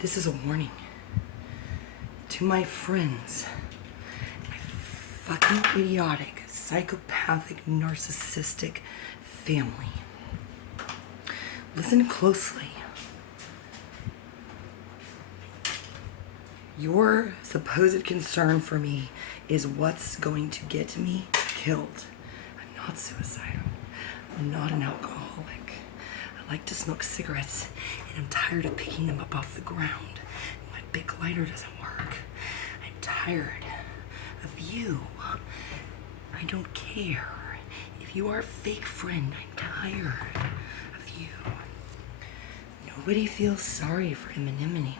This is a warning to my friends, my fucking idiotic, psychopathic, narcissistic family. Listen closely. Your supposed concern for me is what's going to get me killed. I'm not suicidal. I'm not an alcoholic. I like to smoke cigarettes, and I'm tired of picking them up off the ground. My big lighter doesn't work. I'm tired of you. I don't care. If you are a fake friend, I'm tired of you. Nobody feels sorry for Eminem anymore.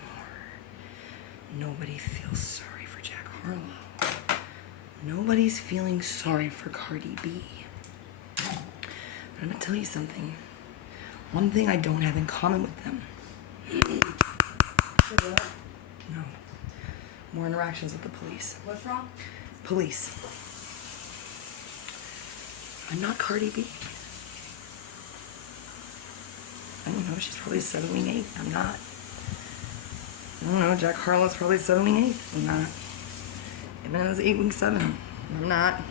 Nobody feels sorry for Jack Harlow. Nobody's feeling sorry for Cardi B. But I'm gonna tell you something. One thing I don't have in common with them. No. More interactions with the police. What's wrong? Police. I'm not Cardi B. I don't know, she's probably settling 8. I'm not. I don't know, Jack Harlow's probably settling 8. I'm not. Eminem's 8 weeks 7. I'm not.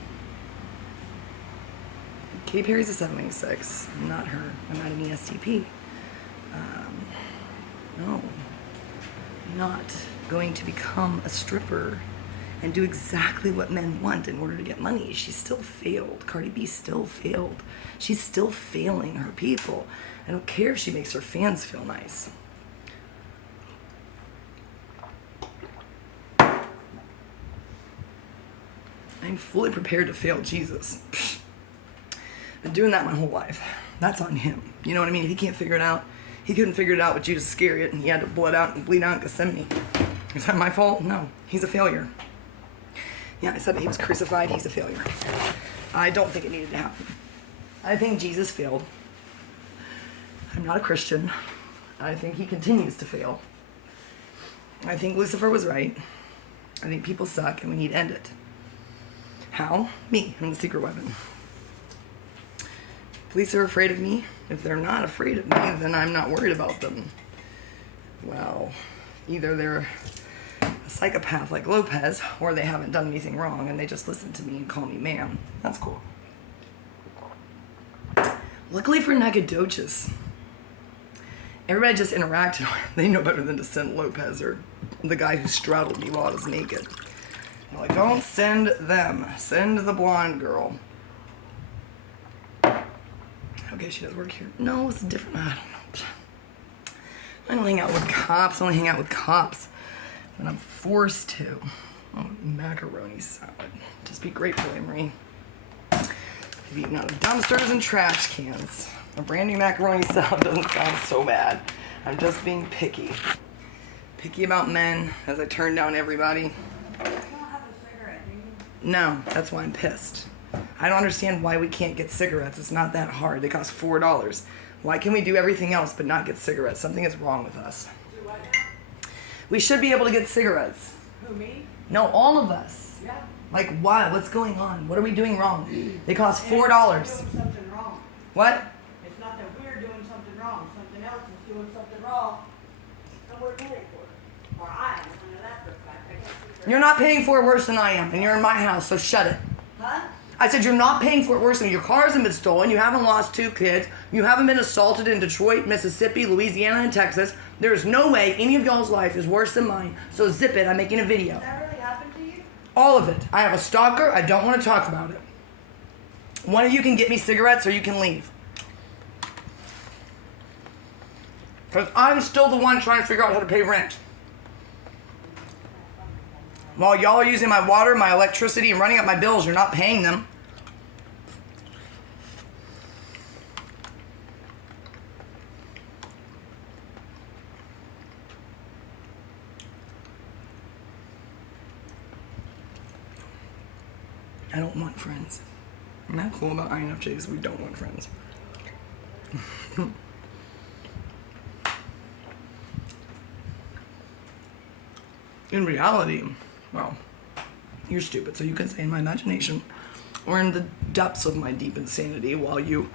Katy Perry's a 7.6. I'm not her. I'm not an ESTP. No. I'm not going to become a stripper and do exactly what men want in order to get money. She still failed. Cardi B still failed. She's still failing her people. I don't care if she makes her fans feel nice. I'm fully prepared to fail Jesus. Been doing that my whole life. That's on him. You know what I mean? If he can't figure it out, he couldn't figure it out with Judas Iscariot, and he had to bleed out in Gethsemane. Is that my fault? No. He's a failure. Yeah, I said that he was crucified. He's a failure. I don't think it needed to happen. I think Jesus failed. I'm not a Christian. I think he continues to fail. I think Lucifer was right. I think people suck, and we need to end it. How? Me. I'm the secret weapon. Police are afraid of me. If they're not afraid of me, then I'm not worried about them. Well, either they're a psychopath like Lopez, or they haven't done anything wrong and they just listen to me and call me ma'am. That's cool. Luckily for Nacogdoches, everybody just interacted. They know better than to send Lopez or the guy who straddled me while I was naked. They're like, don't send them. Send the blonde girl. Okay, she does work here. No, it's different. I don't know. I don't hang out with cops. I only hang out with cops when I'm forced to. Oh, macaroni salad. Just be grateful, Emery. I've eaten out of dumpsters and trash cans. A brandy macaroni salad doesn't sound so bad. I'm just being picky. Picky about men as I turn down everybody. You don't have a cigarette, do you? No, that's why I'm pissed. I don't understand why we can't get cigarettes. It's not that hard. They cost $4. Why can we do everything else but not get cigarettes? Something is wrong with us. Do what now? We should be able to get cigarettes. Who, me? No, all of us. Yeah. Like, why? What's going on? What are we doing wrong? They cost $4. We're doing something wrong. What? It's not that we're doing something wrong. Something else is doing something wrong. And we're paying for it. Or I am. I know that for a fact. I can't speak for You're not paying for it worse than I am, and you're in my house, so shut it. Huh? I said you're not paying for it worse than your car hasn't been stolen, you haven't lost 2 kids, you haven't been assaulted in Detroit, Mississippi, Louisiana, and Texas. There's no way any of y'all's life is worse than mine, so zip it, I'm making a video. Did that really happen to you? All of it. I have a stalker, I don't want to talk about it. One of you can get me cigarettes or you can leave. Because I'm still the one trying to figure out how to pay rent. While y'all are using my water, my electricity, and running up my bills, you're not paying them. I don't want friends. I'm not cool about INFJs. We don't want friends. In reality, well, you're stupid, so you can say in my imagination or in the depths of my deep insanity while you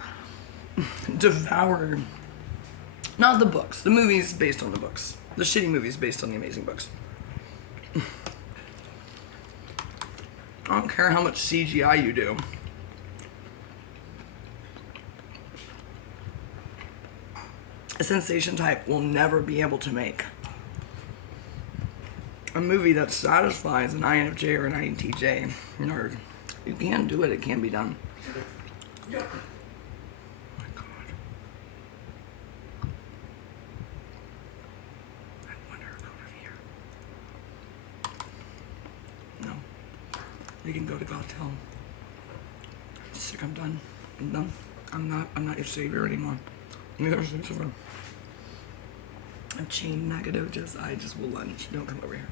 devour Not the books. The movies based on the books. The shitty movies based on the amazing books. I don't care how much CGI you do. A Sensation type will never be able to make a movie that satisfies an INFJ or an INTJ nerd. You can do it. It can be done. Yep. Oh my God. I want her out of here. No. You can go to God tell him. I'm sick. I'm done. I'm done. I'm not your savior anymore. Neither is Lucifer. I've chained Nagadojas. I just will lunge. Don't come over here.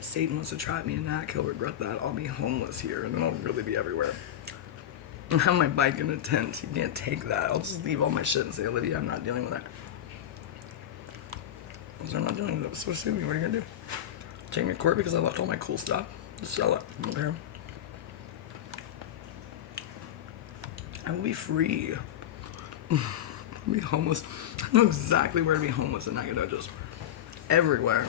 Satan wants to trap me in that. He'll regret that. I'll be homeless here, and then I'll really be everywhere. I'll have my bike in a tent. You can't take that. I'll just leave all my shit and say, Olivia, I'm not dealing with that. So I'm not dealing with it. So sue me. What are you gonna do? Take me to court because I left all my cool stuff? Just sell it. I don't care. I will be free. I'll be homeless. I know exactly where to be homeless in Nagadojas. Everywhere.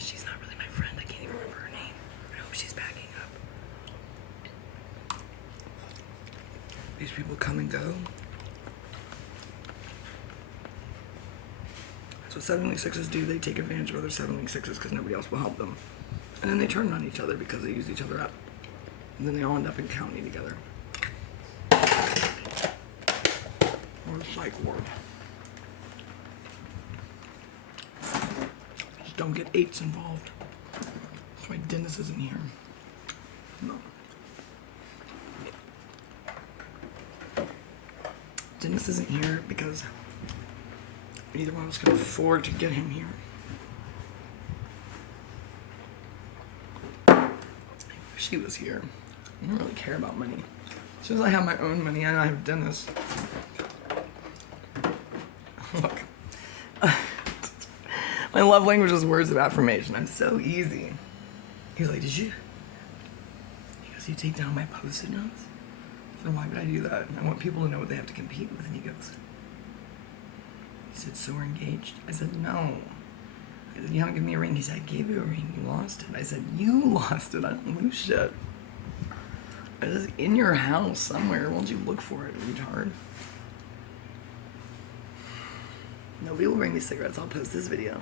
She's not really my friend. I can't even remember her name. I hope she's backing up. These people come and go. That's what 7-6s do. They take advantage of other 7-6s because nobody else will help them. And then they turn on each other because they use each other up. And then they all end up in county together. Or a psych ward. Don't get 8s involved. That's why Dennis isn't here. No. Dennis isn't here because neither one of us can afford to get him here. I wish he was here. I don't really care about money. As soon as I have my own money, I have Dennis. Look. My love language is words of affirmation. I'm so easy. He's like, he goes, you take down my Post-it notes? I said, why would I do that? I want people to know what they have to compete with. And he goes, he said, so we're engaged? I said, no. I said, you haven't given me a ring. He said, I gave you a ring. You lost it. I said, you lost it. I don't lose shit. It's in your house somewhere. Why don't you look for it, retard? Nobody will bring me cigarettes. I'll post this video.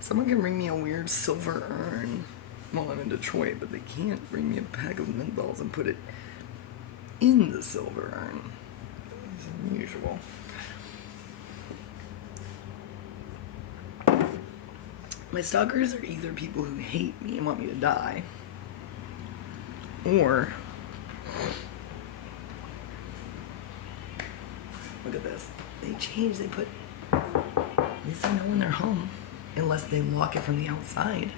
Someone can bring me a weird silver urn while I'm in Detroit, but they can't bring me a pack of menthols and put it in the silver urn. It's unusual. My stalkers are either people who hate me and want me to die, or look at this. They change. They put. They say no when they're home, unless they lock it from the outside.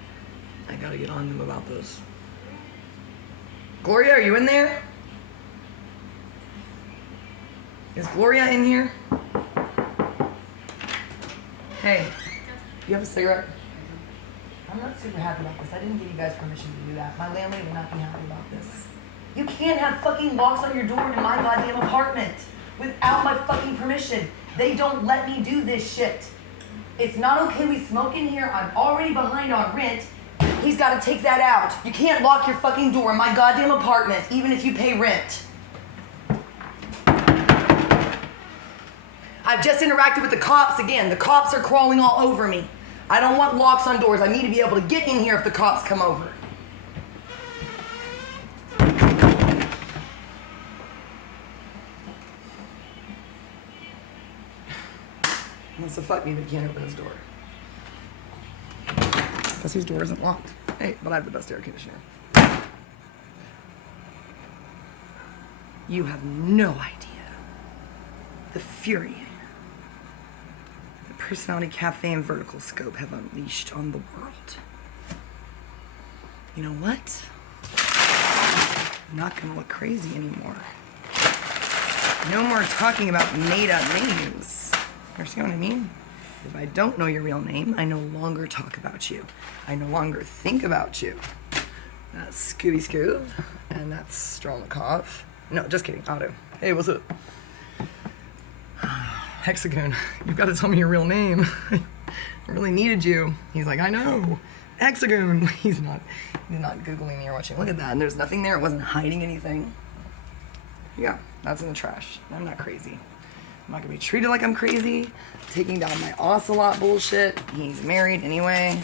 I gotta get on them about this. Gloria, are you in there? Is Gloria in here? Hey, do you have a cigarette? I'm not super happy about this. I didn't give you guys permission to do that. My landlady will not be happy about this. You can't have fucking locks on your door in my goddamn apartment without my fucking permission. They don't let me do this shit. It's not okay we smoke in here. I'm already behind on rent. He's got to take that out. You can't lock your fucking door in my goddamn apartment, even if you pay rent. I've just interacted with the cops again. The cops are crawling all over me. I don't want locks on doors. I need to be able to get in here if the cops come over. He wants to fuck me, but he can't open his door. Because his door isn't locked. Hey, but I have the best air conditioner. You have no idea the fury that Personality Cafe and Vertical Scope have unleashed on the world. You know what? I'm not gonna look crazy anymore. No more talking about made-up names. Understand what I mean? If I don't know your real name, I no longer talk about you. I no longer think about you. That's Scooby Scoob, and that's Strelnikov. No, just kidding, Otto. Hey, what's up? Hexagon, you've got to tell me your real name. I really needed you. He's like, I know. Hexagon. He's not Googling me or watching. Look at that, and there's nothing there. It wasn't hiding anything. Yeah, that's in the trash. I'm not crazy. I'm not gonna be treated like I'm crazy. Taking down my ocelot bullshit. He's married anyway.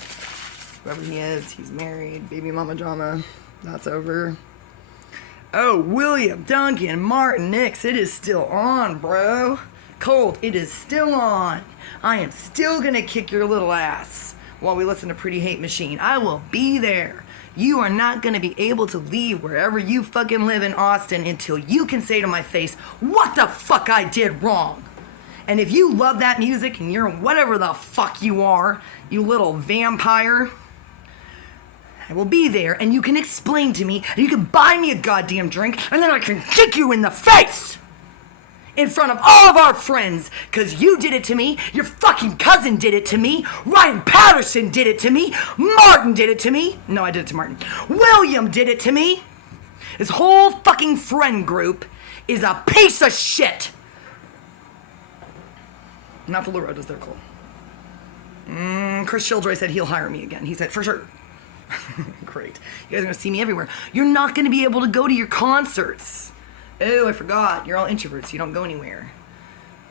Whoever he is, he's married. Baby mama drama. That's over. Oh, William, Duncan, Martin, Nix, it is still on, bro. Colt, it is still on. I am still gonna kick your little ass while we listen to Pretty Hate Machine. I will be there. You are not gonna be able to leave wherever you fucking live in Austin until you can say to my face, what the fuck I did wrong. And if you love that music and you're whatever the fuck you are, you little vampire, I will be there and you can explain to me, and you can buy me a goddamn drink, and then I can kick you in the face in front of all of our friends, because you did it to me, your fucking cousin did it to me, Ryan Patterson did it to me, Martin did it to me. No, I did it to Martin. William did it to me. His whole fucking friend group is a piece of shit. Not the LaRotas, they're cool. Chris Childroy said he'll hire me again. He said, for sure. Great. You guys are going to see me everywhere. You're not going to be able to go to your concerts. Oh, I forgot. You're all introverts. You don't go anywhere.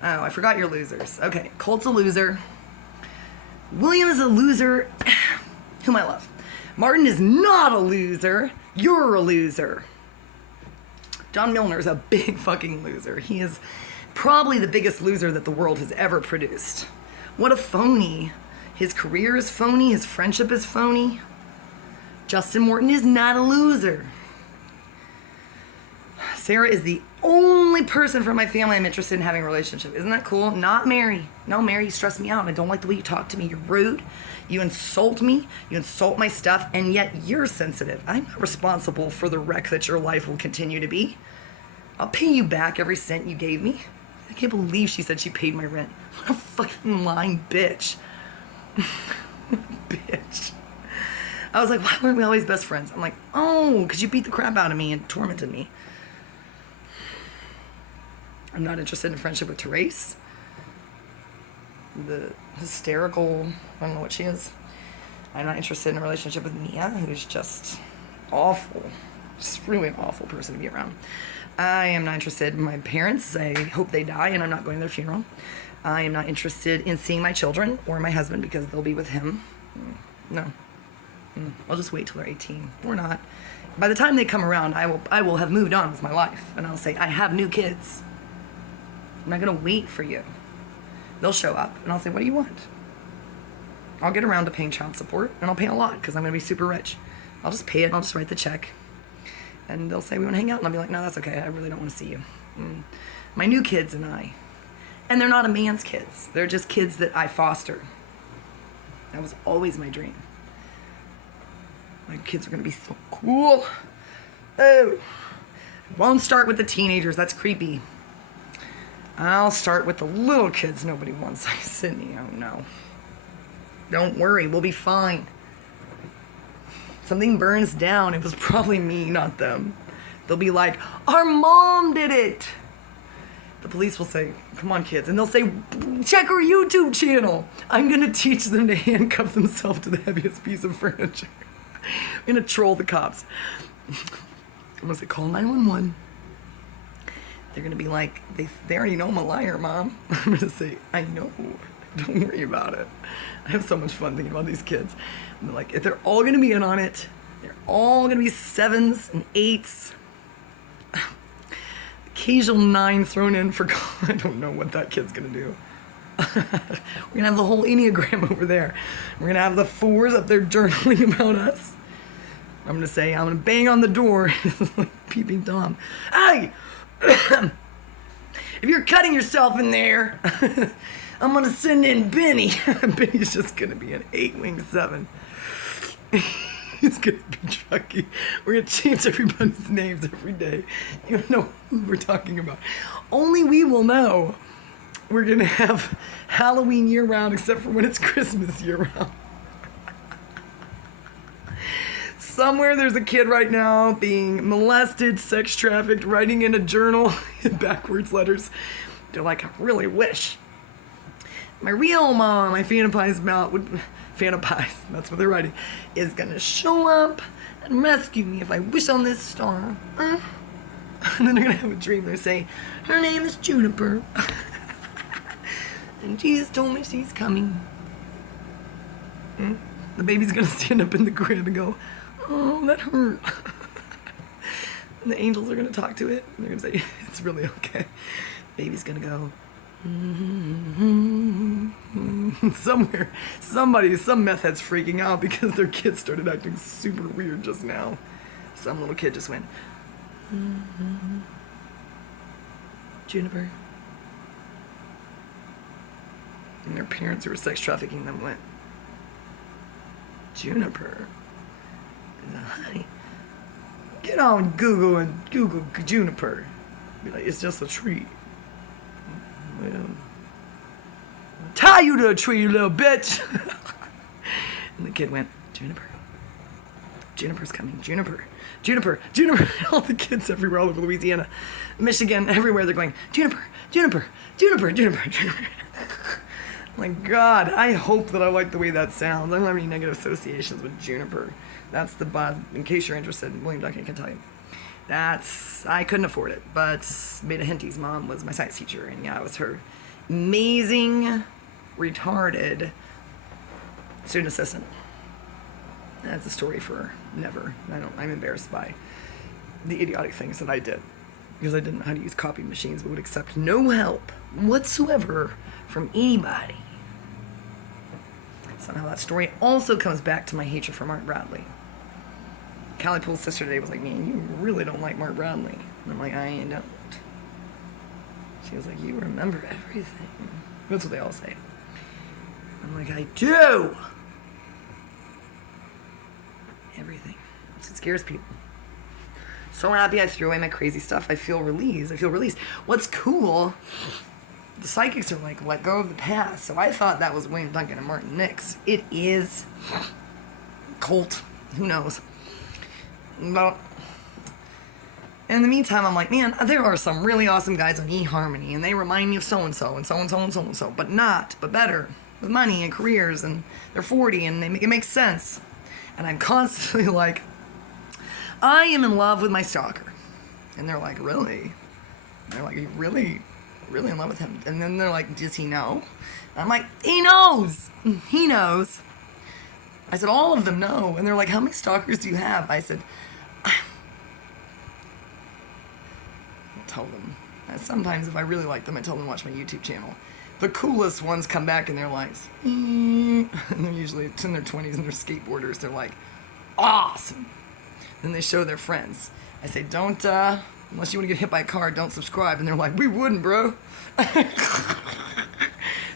Oh, I forgot you're losers. Okay, Colt's a loser. William is a loser whom I love. Martin is not a loser. You're a loser. John Milner is a big fucking loser. He is probably the biggest loser that the world has ever produced. What a phony. His career is phony. His friendship is phony. Justin Morton is not a loser. Sarah is the only person from my family I'm interested in having a relationship. Isn't that cool? Not Mary. No, Mary, you stress me out. I don't like the way you talk to me. You're rude. You insult me. You insult my stuff. And yet you're sensitive. I'm not responsible for the wreck that your life will continue to be. I'll pay you back every cent you gave me. I can't believe she said she paid my rent. What a fucking lying bitch. Bitch. I was like, why weren't we always best friends? I'm like, oh, because you beat the crap out of me and tormented me. I'm not interested in friendship with Therese. The hysterical, I don't know what she is. I'm not interested in a relationship with Mia, who's just awful. Just really an awful person to be around. I am not interested in my parents. I hope they die and I'm not going to their funeral. I am not interested in seeing my children or my husband because they'll be with him. No. I'll just wait till they're 18 or not. By the time they come around, I will have moved on with my life. And I'll say, I have new kids. I'm not going to wait for you. They'll show up and I'll say, what do you want? I'll get around to paying child support and I'll pay a lot because I'm going to be super rich. I'll just pay it and I'll just write the check. And they'll say, we want to hang out. And I'll be like, no, that's okay. I really don't want to see you. My new kids and I. And they're not a man's kids. They're just kids that I foster. That was always my dream. My kids are going to be so cool. Oh. Won't start with the teenagers. That's creepy. I'll start with the little kids nobody wants. Like Sydney, oh no. Don't worry, we'll be fine. Something burns down, it was probably me, not them. They'll be like, our mom did it. The police will say, come on kids. And they'll say, check our YouTube channel. I'm gonna teach them to handcuff themselves to the heaviest piece of furniture. I'm gonna troll the cops. I'm gonna say, call 911. They're gonna be like, they already know I'm a liar, Mom. I'm gonna say, I know. Don't worry about it. I have so much fun thinking about these kids. I'm like, if they're all gonna be in on it, they're all gonna be 7s and 8s. Occasional 9 thrown in for, I don't know what that kid's gonna do. We're gonna have the whole Enneagram over there. We're gonna have the 4s up there journaling about us. I'm gonna say, I'm gonna bang on the door, like peeping Tom. Hey! If you're cutting yourself in there, I'm gonna send in Benny. Benny's just gonna be an 8-wing 7. It's gonna be Chucky. We're gonna change everybody's names every day. You don't know who we're talking about. Only we will know. We're gonna have Halloween year round, except for when it's Christmas year round. Somewhere there's a kid right now being molested, sex trafficked, writing in a journal in backwards letters. They're like, I really wish my real mom I fantasize about would fantasize, that's what they're writing, is gonna show up and rescue me if I wish on this star. And then they're gonna have a dream. They say, her name is Juniper. And Jesus told me she's coming. The baby's gonna stand up in the crib and go, oh, that hurt. And the angels are gonna talk to it. And they're gonna say, it's really okay. Baby's gonna go, somewhere, some meth head's freaking out because their kid started acting super weird just now. Some little kid just went, Juniper. And their parents who were sex trafficking them went, Juniper? Honey, get on Google and Google Juniper. Be like, it's just a tree. Well, tie you to a tree, you little bitch. And the kid went, Juniper. Juniper's coming. Juniper. Juniper. Juniper. All the kids everywhere, all over Louisiana, Michigan, everywhere, they're going, Juniper. Juniper. Juniper. Juniper. Juniper. My God, I hope that I like the way that sounds. I don't have any negative associations with Juniper. That's the bud. In case you're interested, William Duncan can tell you. I couldn't afford it, but Beta Henty's mom was my science teacher, and yeah, I was her amazing, retarded student assistant. That's a story for never. I'm embarrassed by the idiotic things that I did, because I didn't know how to use copy machines, but would accept no help whatsoever from anybody. Somehow that story also comes back to my hatred for Mark Bradley. Callie Pool's sister today was like, man, you really don't like Mark Bradley. And I'm like, I don't. She was like, you remember everything. That's what they all say. I'm like, I do! Everything. It scares people. So happy I threw away my crazy stuff. I feel released. What's cool, the psychics are like, let go of the past. So I thought that was William Duncan and Martin Nix. It is Colt. Who knows? But in the meantime, I'm like, man, there are some really awesome guys on eHarmony, and they remind me of so-and-so, and so-and-so, and so-and-so, but better, with money and careers, and they're 40, and it makes sense. And I'm constantly like, I am in love with my stalker. And they're like, really? And they're like, are you really in love with him? And then they're like, does he know? And I'm like, he knows. He knows. I said, all of them know. And they're like, how many stalkers do you have? I said, I'll tell them. Sometimes if I really like them, I tell them to watch my YouTube channel. The coolest ones come back and they're like, and they're usually in their 20s and they're skateboarders. They're like, awesome. Then they show their friends. I say, don't, unless you want to get hit by a car, don't subscribe. And they're like, we wouldn't, bro.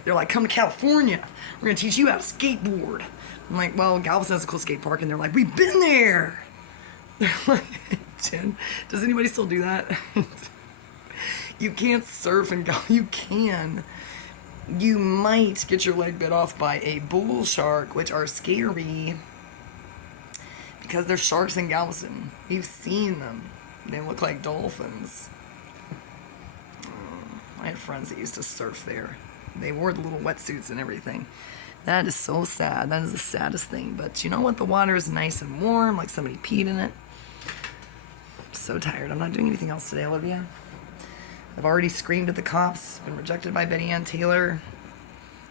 They're like, come to California. We're going to teach you how to skateboard. I'm like, well, Galveston has a cool skate park. And they're like, we've been there. They're like, Jen, does anybody still do that? You can't surf and go. You can. You might get your leg bit off by a bull shark, which are scary because they're sharks in Galveston. You've seen them. They look like dolphins. I had friends that used to surf there. They wore the little wetsuits and everything. That is so sad. That is the saddest thing. But you know what? The water is nice and warm, like somebody peed in it. I'm so tired. I'm not doing anything else today, Olivia. I've already screamed at the cops, been rejected by Betty Ann Taylor.